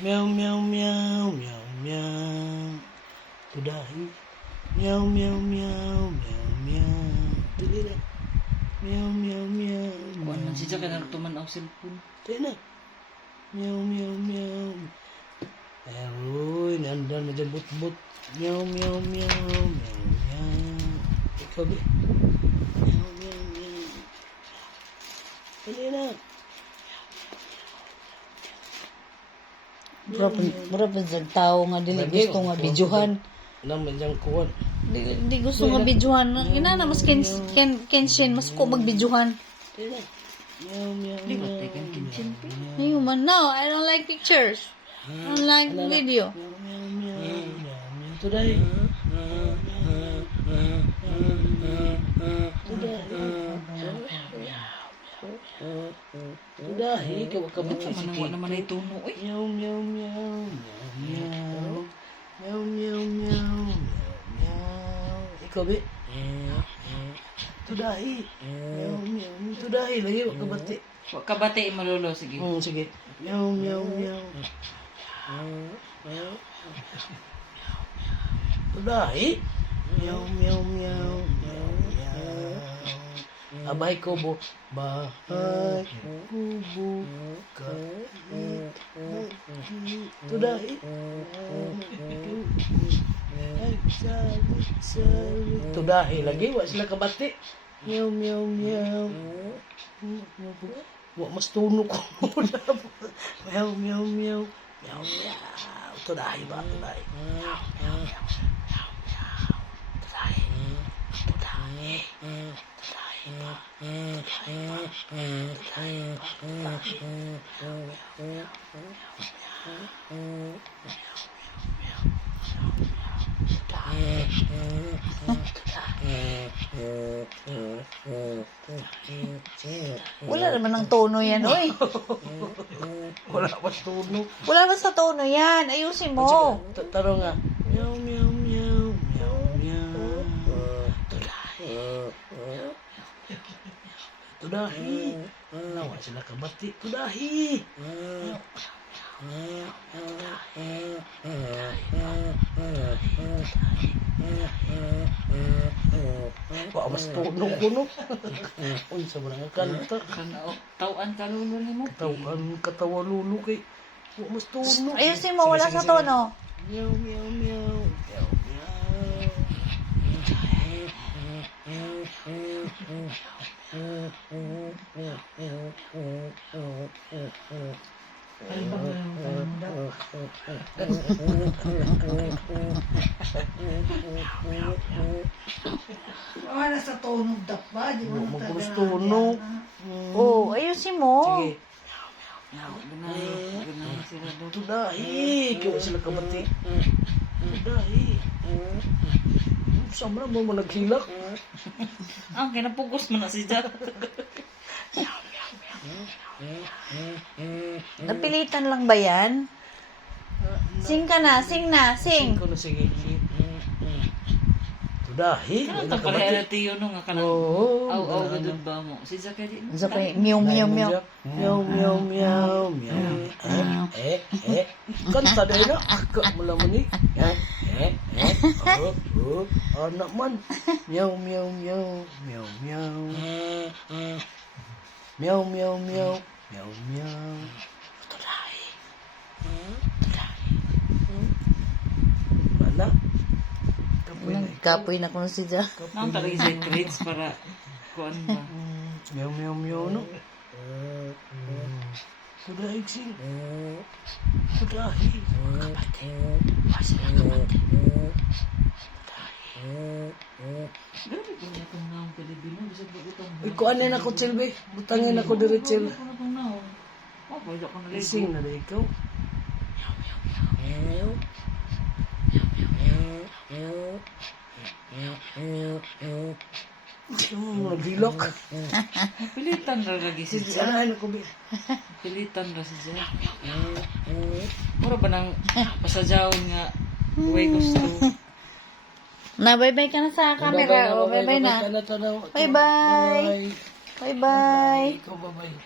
Meow, meow, meow, meow, meow. Tudahi. Meow, meow, meow, meow, meow. Dili na. Meow, meow, meow. Kuan man siya ka na tumanaw cellphone. Tayo na. Meow, meow, meow. Aroy, nandan na dyan but-but. Meow, meow, meow, meow, meow. Ikaw, be. Meow, meow, meow. Dali na. Mura pa sa tao nga dili gusto nga videohan. Naman dyan kuwan. Di gusto nga videohan. Inana mas kenshin mas ko mag-videohan. Tayo na. Meow, meow, Di ba meow. tayo kitchen pa? Ayun man, no, I don't like pictures. I don't like video. Meow, meow, meow, meow, meow. Today. Today, ikaw ka ba Sa manang naman ay tuno eh. Meow, meow, meow, meow, meow, meow, meow, meow. Ikaw ba? Today. Meow, meow, today. Lagi ka ba? Wa ka bati malolo sige. Sige. Meow, meow, meow. Today. Meow, meow, meow, meow, meow. Abay kubo. Bahay kubo. Kahit today. Today lagi. Wa sila kabati. Meow, meow, meow. Wa mas tuno ko. Meow, meow, meow. Meow, meow. Today ba? Today. Meow, meow, meow. Meow, meow. Today. Today. Today ba? Today ba? Today ba? Today. Wala naman ng tono yan, oy. Wala mas tuno. Wala ba sa tono yan? Ayusin mo. Taro nga. Meow, meow, meow. Meow, meow. Today. Tudahi. Nawa sila kabati. Tudahi. Wa mas tuno kuno. Unsa ba nga kanta? Kanao tawan kalolo nimo. Katawa lulu kay wa mas tuno. Ayusin mo, wala sa tono. Meow, meow, meow. Meow, Wala sa tono dapa, di mo meow. Mas tuno. Oh, ayusin mo. Sige. Ganay sila do. Tudahi. Kaya sila kabati. Tudahi. Sama mo mo naghilak. Ang kinapugos mo na si Jack. Napilitan lang ba yan? Sing ka na, sing na, sing. Ikaw na sige. Tudahi. Kanang tapalaya tiyo no nga kanang Oo. aw gadud ba mo. Si Jack kay di. Sa pa, meow, meow, meow. Meow, meow, meow, meow. Kanta dahil na. Ako mula mo ni. Anak man. Meow, meow, meow. Meow, meow. Meow, meow, meow. Meow, meow. Tudahi. Tudahi. Anak. Kapoy na ko si Jack. Nang talaga secrets para kuan ba. Meow, meow, meow, no? Tudahi, sing. Tudahi. Kapatid. Masila kapatid. Dili ko na kung naong kalibin mo bisag ba utang. Uy, kuanin ako, Chilbe. Butangin ako diri, Chil. Ano kung naong? Oh, pwede ko na ligo. Sing na na ikaw. Naghilak. Pilitan ra lagi si Jack. Sanahan ako, be. Pilitan ra si Jack. Mura ba nang pasadyawon nga way gusto. Na, bye-bye ka na sa camera. Oh, bye-bye na. Bye-bye. Bye-bye. Ikaw, bye-bye.